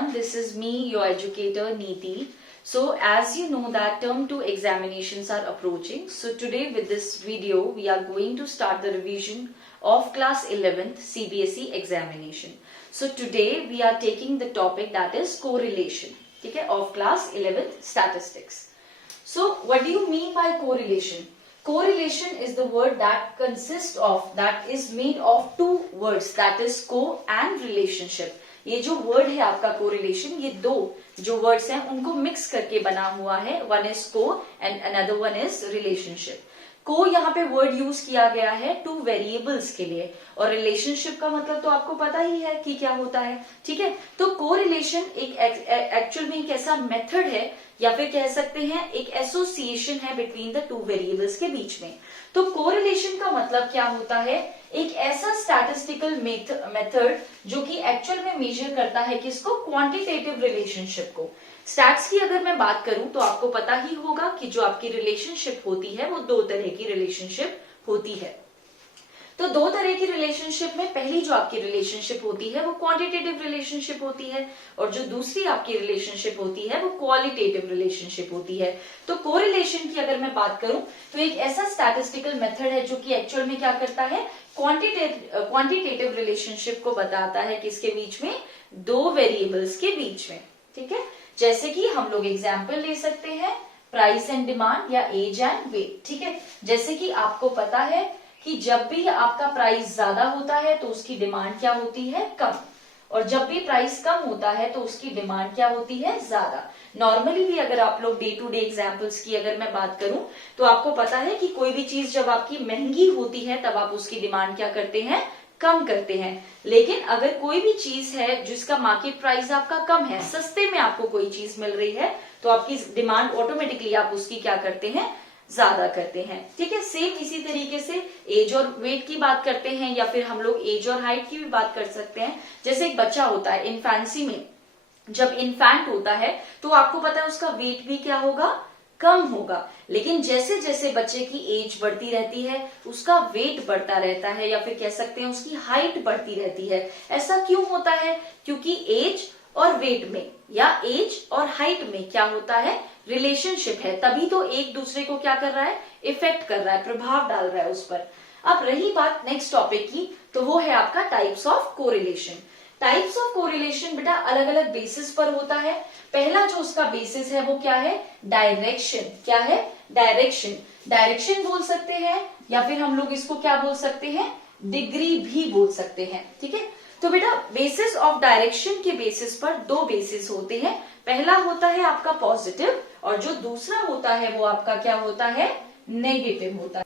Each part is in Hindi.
everyone, this is me, your educator Neeti. So as you know that term 2 examinations are approaching. So today with this video, we are going to start the revision of class 11th CBSE examination. So today we are taking the topic that is correlation, okay, of class 11th statistics. So what do you mean by correlation? Correlation is the word that consists of, that is made of two words, that is co and relationship. ये जो वर्ड है आपका कोरिलेशन, ये दो जो वर्ड्स हैं उनको मिक्स करके बना हुआ है. वन इज को and another one is relationship. को यहाँ पे वर्ड यूज किया गया है टू वेरिएबल्स के लिए, और रिलेशनशिप का मतलब तो आपको पता ही है कि क्या होता है. ठीक है, तो कोरिलेशन एक एक्चुअल में एक ऐसा मेथड है, या फिर कह सकते हैं एक एसोसिएशन है बिटवीन द टू वेरिएबल्स के बीच में. तो कोरिलेशन का मतलब क्या होता है? एक ऐसा स्टैटिस्टिकल मेथड जो कि एक्चुअल में मेजर करता है किसको? क्वांटिटेटिव रिलेशनशिप को. स्टैट्स की अगर मैं बात करूं तो आपको पता ही होगा कि जो आपकी रिलेशनशिप होती है वो दो तरह की रिलेशनशिप होती है. तो दो तरह की रिलेशनशिप में पहली जो आपकी रिलेशनशिप होती है वो क्वांटिटेटिव रिलेशनशिप होती है, और जो दूसरी आपकी रिलेशनशिप होती है वो क्वालिटेटिव रिलेशनशिप होती है. तो कोरिलेशन की अगर मैं बात करूं तो एक ऐसा स्टैटिस्टिकल मेथड है जो कि एक्चुअल में क्या करता है? क्वांटिटेटिव रिलेशनशिप को बताता है किसके बीच में? दो वेरिएबल्स के बीच में. ठीक है, जैसे कि हम लोग एग्जाम्पल ले सकते हैं प्राइस एंड डिमांड या एज एंड वेट. ठीक है, जैसे कि आपको पता है कि जब भी आपका प्राइस ज्यादा होता है तो उसकी डिमांड क्या होती है? कम. और जब भी प्राइस कम होता है तो उसकी डिमांड क्या होती है? ज्यादा. नॉर्मली भी अगर आप लोग डे टू डे एग्जांपल्स की अगर मैं बात करूं तो आपको पता है कि कोई भी चीज जब आपकी महंगी होती है तब आप उसकी डिमांड क्या करते हैं? कम करते हैं. लेकिन अगर कोई भी चीज है जिसका मार्केट प्राइस आपका कम है, सस्ते में आपको कोई चीज मिल रही है, तो आपकी डिमांड ऑटोमेटिकली आप उसकी क्या करते हैं? ज्यादा करते हैं. ठीक है, सेम इसी तरीके से एज और वेट की बात करते हैं, या फिर हम लोग एज और हाइट की भी बात कर सकते हैं. जैसे एक बच्चा होता है इन्फेंसी में, जब इन्फेंट होता है तो आपको पता है उसका वेट भी क्या होगा? कम होगा. लेकिन जैसे जैसे बच्चे की एज बढ़ती रहती है उसका वेट बढ़ता रहता है, या फिर कह सकते हैं उसकी हाइट बढ़ती रहती है. ऐसा क्यों होता है? क्योंकि एज और वेट में या एज और हाइट में क्या होता है? रिलेशनशिप है. तभी तो एक दूसरे को क्या कर रहा है? इफेक्ट कर रहा है, प्रभाव डाल रहा है उस पर. अब रही बात नेक्स्ट टॉपिक की, तो वो है आपका types of correlation. Types of correlation बेटा अलग अलग बेसिस पर होता है. पहला जो उसका बेसिस है वो क्या है? डायरेक्शन. क्या है? डायरेक्शन. डायरेक्शन बोल सकते हैं, या फिर हम लोग इसको क्या बोल सकते हैं? डिग्री भी बोल सकते हैं. ठीक है, तो बेटा बेसिस ऑफ डायरेक्शन के बेसिस पर दो बेसिस होते हैं. पहला होता है आपका पॉजिटिव, और जो दूसरा होता है वो आपका क्या होता है? नेगेटिव होता है.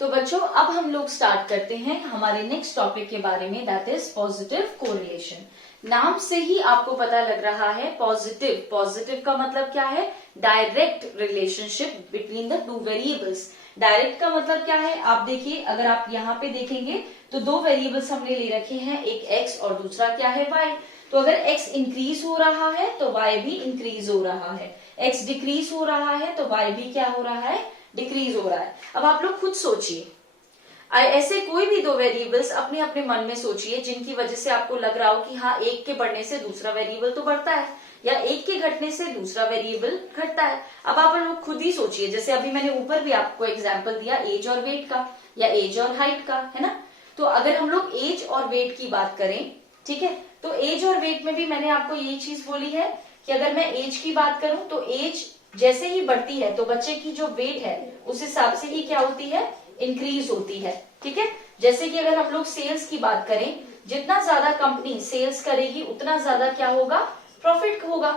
तो बच्चों अब हम लोग स्टार्ट करते हैं हमारे नेक्स्ट टॉपिक के बारे में, दैट इज पॉजिटिव कोरिलेशन. नाम से ही आपको पता लग रहा है पॉजिटिव. पॉजिटिव का मतलब क्या है? Direct relationship between the two variables. Direct का मतलब क्या है? आप देखिए, अगर आप यहाँ पे देखेंगे तो दो वेरिएबल्स हमने ले रखे हैं, एक x और दूसरा क्या है? y. तो अगर x इंक्रीज हो रहा है तो y भी इंक्रीज हो रहा है. x डिक्रीज हो रहा है तो y भी क्या हो रहा है? डिक्रीज हो रहा है. अब आप लोग खुद सोचिए, ऐसे कोई भी दो वेरिएबल्स अपने अपने मन में सोचिए जिनकी वजह से आपको लग रहा हो कि हाँ एक के बढ़ने से दूसरा वेरिएबल तो बढ़ता है, या एक के घटने से दूसरा वेरिएबल घटता है. अब आप लोग खुद ही सोचिए, जैसे अभी मैंने ऊपर भी आपको एग्जांपल दिया एज और वेट का, या एज और हाइट का, है ना. तो अगर हम लोग एज और वेट की बात करें, ठीक है, तो एज और वेट में भी मैंने आपको ये चीज बोली है कि अगर मैं एज की बात करूं तो एज जैसे ही बढ़ती है तो बच्चे की जो वेट है उस हिसाब से ही क्या होती है? इंक्रीज होती है. ठीक है, जैसे कि अगर हम लोग सेल्स की बात करें, जितना ज्यादा कंपनी सेल्स करेगी उतना ज्यादा क्या होगा? प्रॉफिट होगा.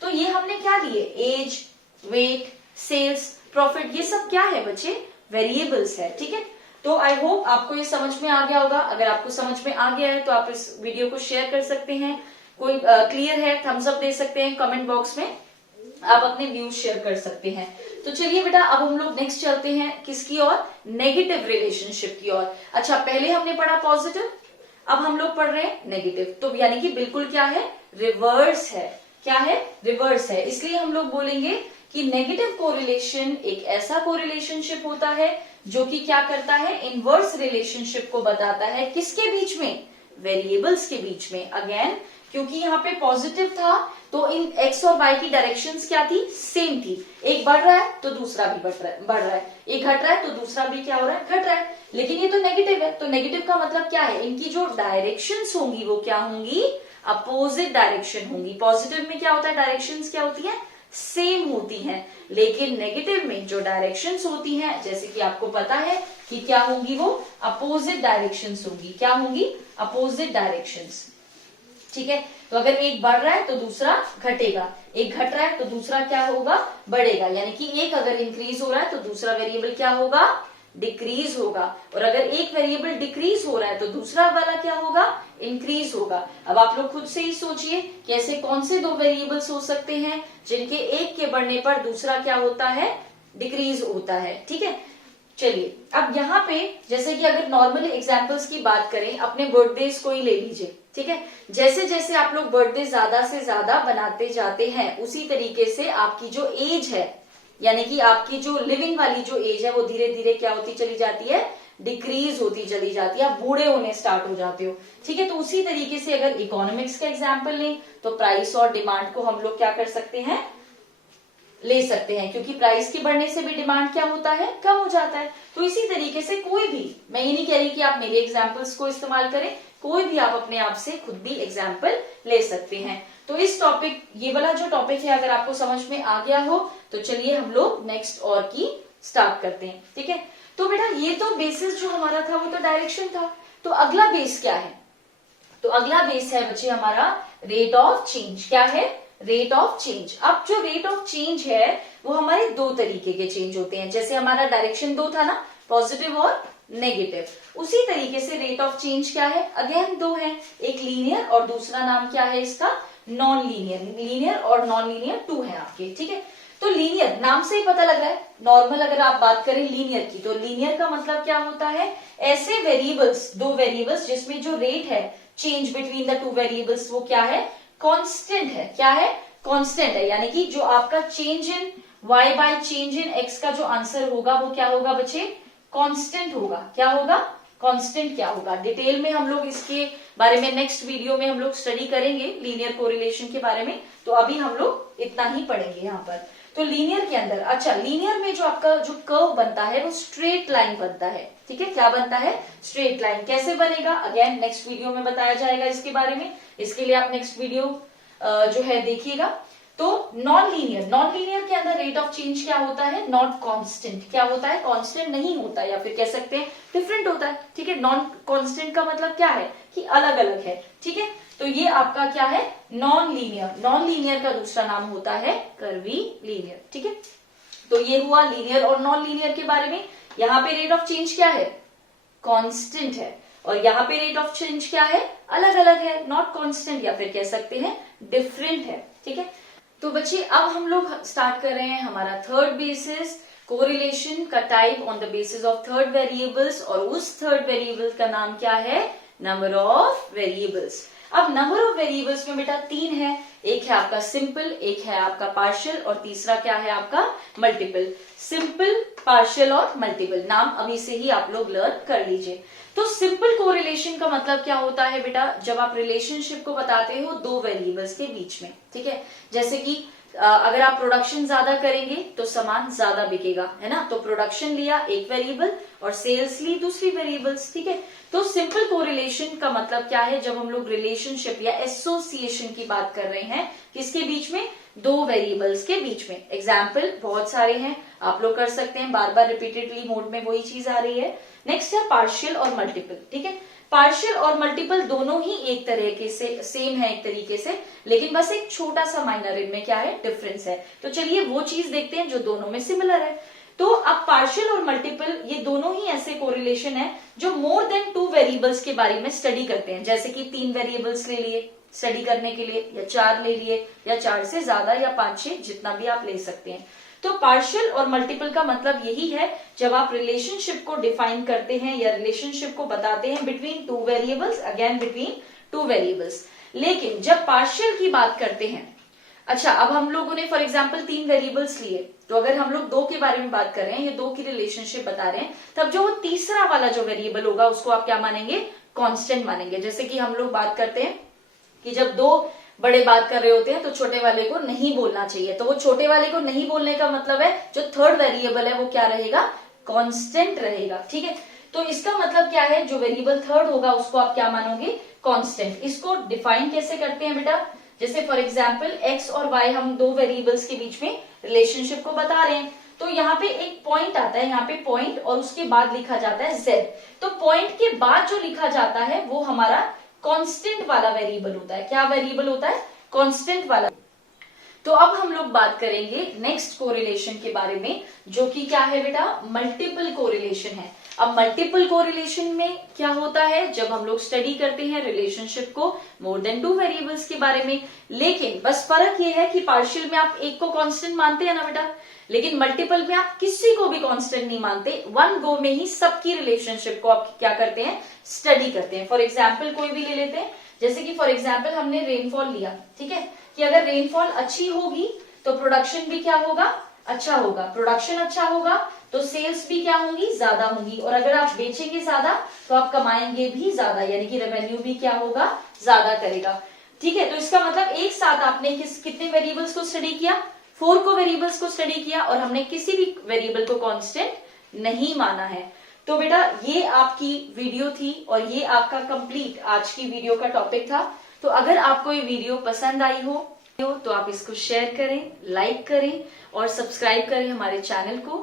तो ये हमने क्या लिए? एज, वेट, सेल्स, प्रॉफिट, ये सब क्या है बच्चे? वेरिएबल्स है. ठीक है, तो आई होप आपको ये समझ में आ गया होगा. अगर आपको समझ में आ गया है तो आप इस वीडियो को शेयर कर सकते हैं. कोई क्लियर है थम्स अप दे सकते हैं, कमेंट बॉक्स में आप अपने व्यूज शेयर कर सकते हैं. तो चलिए बेटा अब हम लोग नेक्स्ट चलते हैं किसकी ओर? नेगेटिव रिलेशनशिप की ओर. अच्छा, पहले हमने पढ़ा पॉजिटिव, अब हम लोग पढ़ रहे हैं नेगेटिव. तो यानी कि बिल्कुल क्या है? रिवर्स है. क्या है? रिवर्स है. इसलिए हम लोग बोलेंगे कि नेगेटिव कोरिलेशन एक ऐसा कोरिलेशनशिप होता है जो कि क्या करता है? इनवर्स रिलेशनशिप को बताता है. किसके बीच में? वेरिएबल्स के बीच में। अगेन क्योंकि यहाँ पे पॉजिटिव था तो इन एक्स और वाई की डायरेक्शंस क्या थी, सेम थी। एक बढ़ रहा है तो दूसरा भी बढ़ रहा है, एक घट रहा है तो दूसरा भी क्या हो रहा है, घट रहा है। लेकिन ये तो नेगेटिव है, तो नेगेटिव का मतलब क्या है, इनकी जो डायरेक्शंस होंगी वो क्या होंगी, अपोजिट डायरेक्शन होंगी। पॉजिटिव में क्या होता है, डायरेक्शंस क्या होती है, सेम होती हैं, लेकिन नेगेटिव में जो डायरेक्शंस होती हैं जैसे कि आपको पता है कि क्या होंगी, वो अपोजिट डायरेक्शंस होंगी। क्या होंगी, अपोजिट डायरेक्शंस। ठीक है, तो अगर एक बढ़ रहा है तो दूसरा घटेगा, एक घट रहा है तो दूसरा क्या होगा, बढ़ेगा। यानी कि एक अगर इंक्रीज हो रहा है तो दूसरा वेरिएबल क्या होगा, डिक्रीज होगा। और अगर एक वेरिएबल डिक्रीज हो रहा है तो दूसरा वाला क्या होगा, इंक्रीज होगा। अब आप लोग खुद से ही सोचिए कि ऐसे कौन से दो वेरिएबल्स हो सकते हैं जिनके एक के बढ़ने पर दूसरा क्या होता है, डिक्रीज होता है। ठीक है, चलिए अब यहाँ पे जैसे कि अगर नॉर्मल एग्जांपल्स की बात करें, अपने बर्थडेज को ही ले लीजिए। ठीक है, जैसे जैसे आप लोग बर्थडे ज्यादा से ज्यादा बनाते जाते हैं उसी तरीके से आपकी जो एज है, यानी कि आपकी जो लिविंग वाली जो एज है वो धीरे धीरे क्या होती चली जाती है, डिक्रीज होती चली जाती है, आप बूढ़े होने स्टार्ट हो जाते हो। ठीक है, तो उसी तरीके से अगर इकोनॉमिक्स का एग्जाम्पल लें तो प्राइस और डिमांड को हम लोग क्या कर सकते हैं, ले सकते हैं, क्योंकि प्राइस के बढ़ने से भी डिमांड क्या होता है, कम हो जाता है। तो इसी तरीके से कोई भी, मैं ये नहीं कह रही कि आप मेरे एग्जाम्पल्स को इस्तेमाल करें, कोई भी आप अपने आप से खुद भी एग्जाम्पल ले सकते हैं। तो इस टॉपिक, ये वाला जो टॉपिक है अगर आपको समझ में आ गया हो तो चलिए हम लोग नेक्स्ट और की स्टार्ट करते हैं। ठीक है, तो बेटा ये तो बेसिस जो हमारा था वो तो डायरेक्शन था, तो अगला बेस क्या है, तो अगला बेस है बच्चे हमारा रेट ऑफ चेंज। क्या है, रेट ऑफ चेंज। अब जो रेट ऑफ चेंज है वो हमारे दो तरीके के चेंज होते हैं, जैसे हमारा डायरेक्शन दो था ना, पॉजिटिव और नेगेटिव, उसी तरीके से रेट ऑफ चेंज क्या है, अगेन दो है, एक लीनियर और दूसरा नाम क्या है इसका, नॉन लीनियर। लीनियर और नॉन लीनियर टू है आपके। ठीक है, तो लीनियर नाम से ही पता लग रहा है, नॉर्मल अगर आप बात करें लीनियर की तो लीनियर का मतलब क्या होता है, ऐसे वेरिएबल्स, दो वेरिएबल्स जिसमें जो रेट है change between the two variables वो क्या है, कांस्टेंट है। क्या है, कांस्टेंट है, यानी कि जो आपका change in y by change in x का जो आंसर होगा वो क्या होगा बच्चे, कांस्टेंट होगा। क्या होगा, कांस्टेंट क्या होगा, डिटेल में हम लोग इसके बारे में नेक्स्ट वीडियो में हम लोग स्टडी करेंगे लीनियर कोरिलेशन के बारे में, तो अभी हम लोग इतना ही पढ़ेंगे यहाँ पर। तो लीनियर के अंदर, अच्छा लीनियर में जो आपका जो कर्व बनता है वो स्ट्रेट लाइन बनता है। ठीक है, क्या बनता है, स्ट्रेट लाइन। कैसे बनेगा, अगेन नेक्स्ट वीडियो में बताया जाएगा इसके बारे में, इसके लिए आप नेक्स्ट वीडियो जो है देखिएगा। तो नॉन लीनियर, नॉन लीनियर के अंदर रेट ऑफ चेंज क्या होता है, नॉट कांस्टेंट। क्या होता है, कांस्टेंट नहीं होता, या फिर कह सकते हैं डिफरेंट होता है। ठीक है, नॉन कांस्टेंट का मतलब क्या है कि अलग अलग है। ठीक है, तो ये आपका क्या है, नॉन लीनियर। नॉन लीनियर का दूसरा नाम होता है कर्वी लीनियर। ठीक है, तो ये हुआ लीनियर और नॉन लीनियर के बारे में। यहाँ पे रेट ऑफ चेंज क्या है, कांस्टेंट है, और यहाँ पे रेट ऑफ चेंज क्या है, अलग अलग है, नॉट कांस्टेंट, या फिर कह सकते हैं डिफरेंट है। ठीक है, तो बच्चे अब हम लोग स्टार्ट कर रहे हैं हमारा थर्ड बेसिस, कोरिलेशन का type on the basis of third variables, और उस थर्ड वेरिएबल का नाम क्या है, नंबर ऑफ वेरिएबल्स। अब नंबर ऑफ वेरिएबल्स में बेटा तीन है, एक है आपका सिंपल, एक है आपका पार्शियल, और तीसरा क्या है आपका मल्टीपल। सिंपल, पार्शियल और मल्टीपल नाम अभी से ही आप लोग लर्न कर लीजिए। तो सिंपल कोरिलेशन का मतलब क्या होता है बेटा, जब आप रिलेशनशिप को बताते हो दो वेरिएबल्स के बीच में। ठीक है, जैसे कि अगर आप प्रोडक्शन ज्यादा करेंगे तो सामान ज्यादा बिकेगा, है ना, तो प्रोडक्शन लिया एक वेरिएबल और सेल्स ली दूसरी वेरिएबल्स। ठीक है, तो सिंपल कोरिलेशन का मतलब क्या है, जब हम लोग रिलेशनशिप या एसोसिएशन की बात कर रहे हैं, किसके बीच में, दो वेरिएबल्स के बीच में। एग्जाम्पल बहुत सारे हैं, आप लोग कर सकते हैं, बार बार रिपीटेडली मोड में वही चीज आ रही है। नेक्स्ट है पार्शियल और मल्टीपल। ठीक है, पार्शियल और मल्टीपल दोनों ही एक तरह के से सेम है एक तरीके से, लेकिन बस एक छोटा सा माइनर इनमें क्या है, डिफरेंस है। तो चलिए वो चीज देखते हैं जो दोनों में सिमिलर है। तो अब पार्शियल और मल्टीपल ये दोनों ही ऐसे कोरिलेशन है जो मोर देन टू वेरिएबल्स के बारे में स्टडी करते हैं, जैसे कि तीन वेरिएबल्स ले लिए स्टडी करने के लिए, या चार ले लिए, या चार से ज्यादा, या पांच छह, जितना भी आप ले सकते हैं। तो पार्शियल और मल्टीपल का मतलब यही है, जब आप रिलेशनशिप को डिफाइन करते हैं या रिलेशनशिप को बताते हैं between two variables, again between two variables. लेकिन जब पार्शियल की बात करते हैं, अच्छा अब हम लोगों ने फॉर एग्जांपल तीन वेरिएबल्स लिए, तो अगर हम लोग दो के बारे में बात कर रहे हैं, ये दो की रिलेशनशिप बता रहे हैं, तब जो तीसरा वाला जो वेरिएबल होगा उसको आप क्या मानेंगे, कांस्टेंट मानेंगे। जैसे कि हम लोग बात करते हैं कि जब दो बड़े बात कर रहे होते हैं तो छोटे वाले को नहीं बोलना चाहिए, तो वो छोटे वाले को नहीं बोलने का मतलब है जो थर्ड वेरिएबल है वो क्या रहेगा, कांस्टेंट रहेगा। ठीक है, तो इसका मतलब क्या है, जो वेरिएबल थर्ड होगा उसको आप क्या मानोगे, कांस्टेंट। इसको डिफाइन कैसे करते हैं बेटा, जैसे फॉर एग्जाम्पल एक्स और वाई, हम दो वेरिएबल्स के बीच में रिलेशनशिप को बता रहे हैं, तो यहाँ पे एक पॉइंट आता है, यहाँ पे पॉइंट और उसके बाद लिखा जाता है z। तो पॉइंट के बाद जो लिखा जाता है वो हमारा कांस्टेंट वाला वेरिएबल होता है। क्या वेरिएबल होता है, कांस्टेंट वाला। तो अब हम लोग बात करेंगे नेक्स्ट कोरिलेशन के बारे में, जो कि क्या है बेटा, मल्टीपल कोरिलेशन है। अब मल्टीपल कोरिलेशन में क्या होता है, जब हम लोग स्टडी करते हैं रिलेशनशिप को मोर देन 2 वेरिएबल्स के बारे में, लेकिन बस फर्क ये है कि पार्शियल में आप एक को कांस्टेंट मानते हैं ना बेटा, लेकिन मल्टीपल में आप किसी को भी कांस्टेंट नहीं मानते, वन गो में ही सबकी रिलेशनशिप को आप क्या करते हैं, स्टडी करते हैं। फॉर एग्जाम्पल कोई भी ले लेते हैं, जैसे कि फॉर एग्जाम्पल हमने रेनफॉल लिया, ठीक है, कि अगर रेनफॉल अच्छी होगी तो प्रोडक्शन भी क्या होगा, अच्छा होगा। प्रोडक्शन अच्छा होगा तो सेल्स भी क्या होंगी, ज्यादा होंगी, और अगर आप बेचेंगे ज्यादा तो आप कमाएंगे भी ज्यादा, यानी कि रेवेन्यू भी क्या होगा, ज्यादा करेगा। ठीक है, तो इसका मतलब एक साथ आपने कितने वेरिएबल्स को स्टडी किया, 4 को वेरिएबल्स को स्टडी किया, और हमने किसी भी वेरिएबल को कांस्टेंट नहीं माना है। तो बेटा ये आपकी वीडियो थी और ये आपका कंप्लीट आज की वीडियो का टॉपिक था। तो अगर आपको ये वीडियो पसंद आई हो तो आप इसको शेयर करें, लाइक करें और सब्सक्राइब करें हमारे चैनल को।